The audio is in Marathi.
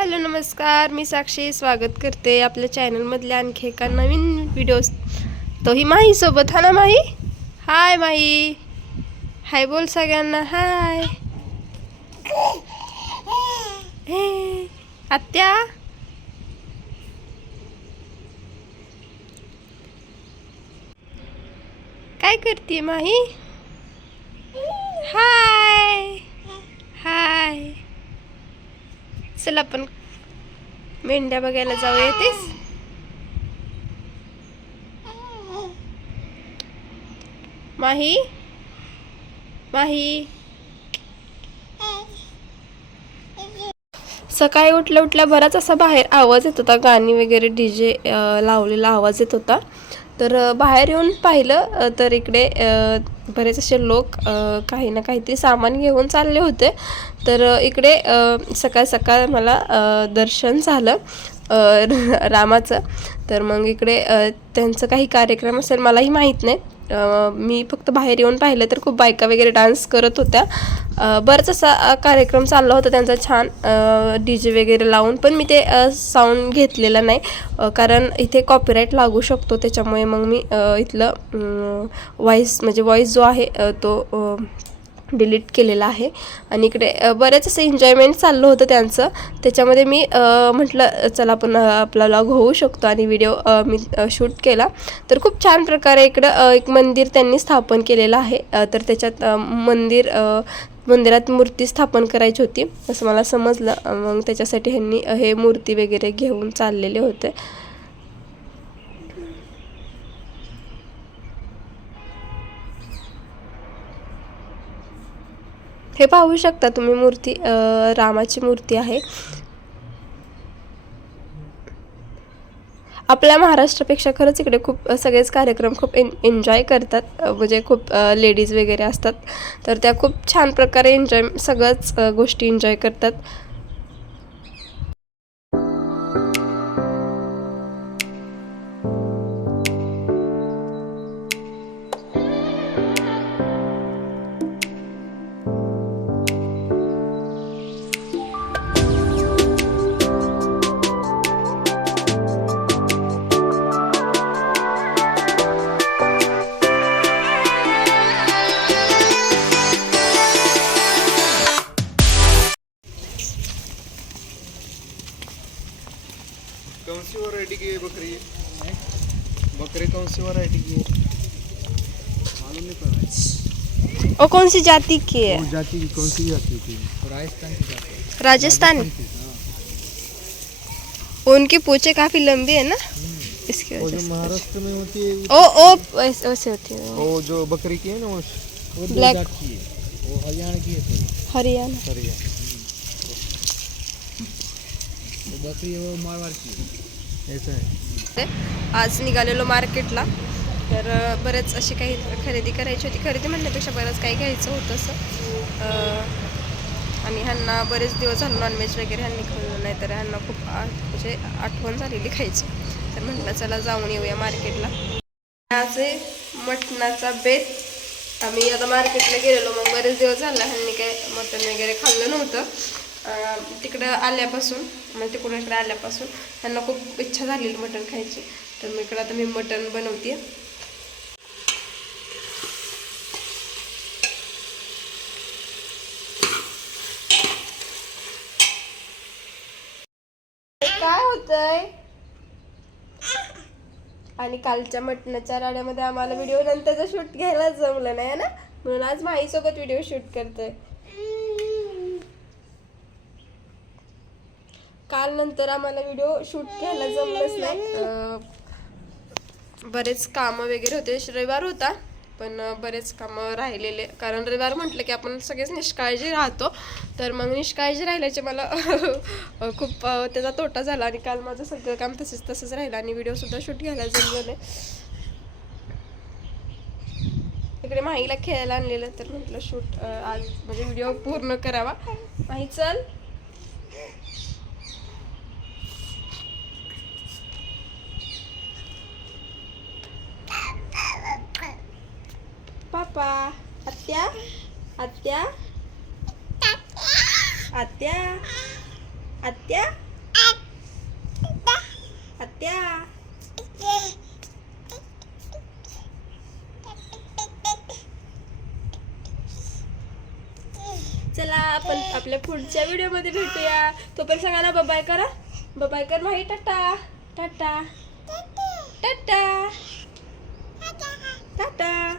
हॅलो नमस्कार. मी साक्षी. स्वागत करते आपल्या चॅनलमधल्या आणखी एका नवीन व्हिडिओज तोही माही सोबत हा ना माही? हाय माही. हाय बोल सगळ्यांना. हाय. हे आत्या? काय करते माही? हाय हाय चल आपण मेंढ्या बघायला जाऊ येतेस माही? माही? सकाळी उठल्या उठल्या बराच असा बाहेर आवाज येत होता गाणी वगैरे डी जे लावलेला आवाज येत होता. तर बाहेर येऊन पाहिलं तर इकडे अ, बरेच असे लोक काही ना काहीतरी सामान घेऊन चालले होते. तर इकडे सकाळ सकाळ मला दर्शन झालं रामाचं. तर मग इकडे त्यांचं काही कार्यक्रम असेल मलाही माहीत नाही. मी फक्त बाहेर येऊन पाहिलं तर खूप बायका वगैरे डान्स करत होत्या. बरंच असा कार्यक्रम चालला होता त्यांचा छान डी जे वगैरे लावून पण मी ते साऊंड घेतलेलं नाही कारण इथे कॉपीराईट लागू शकतो त्याच्यामुळे मग मी इथलं व्हॉईस म्हणजे व्हॉईस जो आहे तो डिलीट केलेला आहे. आणि इकडे बरेच असं एन्जॉयमेंट चाललं होतं त्यांचं. त्याच्यामध्ये मी म्हटलं चला आपण आपला लॉग होऊ शकतो आणि व्हिडिओ मी शूट केला. तर खूप छान प्रकारे इकडं एक मंदिर त्यांनी स्थापन केलेलं आहे. तर त्याच्यात मंदिर मंदिरात मूर्ती स्थापन करायची होती. असं मला समजलं. मग त्याच्यासाठी ह्यांनी हे मूर्ती वगैरे घेऊन चाललेले होते. हे पाहू शकता तुम्ही मूर्ती रामाची मूर्ती आहे. आपल्या महाराष्ट्रापेक्षा खरंच इकडे खूप सगळेच कार्यक्रम खूप एन एन्जॉय करतात. म्हणजे खूप लेडीज वगैरे असतात. तर त्या खूप छान प्रकारे एन्जॉय सगळंच गोष्टी एन्जॉय करतात. कौन सी वैरायटी की है बकरी? बकरी कौन सी वैरायटी की है? मालूम नहीं पड़ा। ओ कौन सी जाति की है? जाति की कौन सी जाति की? राजस्थान की जाति। राजस्थान? उनकी पूछे काफ़ी लंबी है ना? इसकी वो वजह जो से। महाराष्ट्र में होती है ओ ओ वैसे वैसे होती है। वो। जो बकरी की है ना वो. जात की है। वो हरियाणा की है हरियाणा। हरियाणा। बकरी वो मारवाड़ की ऐसा आज निघालेलो मार्केटला. तर बरेच अशी काही खरेदी करायची होती. खरेदी म्हणण्यापेक्षा बरंच काही घ्यायचं होतं असं. अ, आणि ह्यांना बरेच दिवस झाले नॉनव्हेज वगैरे ह्यांनी खाल्लं नाही तर ह्यांना खूप म्हणजे आठवण झालेली खायची. तर म्हटलं चला जाऊन येऊया मार्केटला. आज आहे मटणाचा बेत. आम्ही आता मार्केटला गेलेलो. मग बरेच दिवस झाला ह्यांनी काय मटण वगैरे खाल्लं नव्हतं. तिकडं आल्यापासून म्हणजे तिकडून इकडे आल्यापासून त्यांना खूप इच्छा झालेली मटण खायची. तर मी इकडं आता मी मटण बनवते काय होतंय? आणि कालच्या मटणाच्या राड्यामध्ये आम्हाला व्हिडिओ नंतरचा शूट घ्यायला जमलं नाही ना? म्हणून आज माईसोबत व्हिडिओ शूट करतोय. काल नंतर आम्हाला व्हिडिओ शूट घ्यायला जमलंच नाही. बरेच कामं वगैरे होते. रविवार होता पण बरेच कामं राहिलेले. कारण रविवार म्हटलं की आपण सगळेच निष्काळजी राहतो. तर मग निष्काळजी राहिल्याचे मला खूप त्याचा तोटा झाला आणि काल माझं सगळं काम तसंच तसंच राहिलं आणि व्हिडिओसुद्धा शूट घ्यायला जमलं नाही. इकडे माहीला खेळायला आणलेलं तर म्हटलं शूट आज म्हणजे व्हिडिओ पूर्ण करावा. माही चल. आत्या? आत्या? आत्या? आत्या? आत्या? चला आपण आपल्या पुढच्या व्हिडिओमध्ये भेटूया. तोपर्यंत सांगा ना बबाय करा. बबाय कर माही टाटा. टाटा. टाटा. टाटा.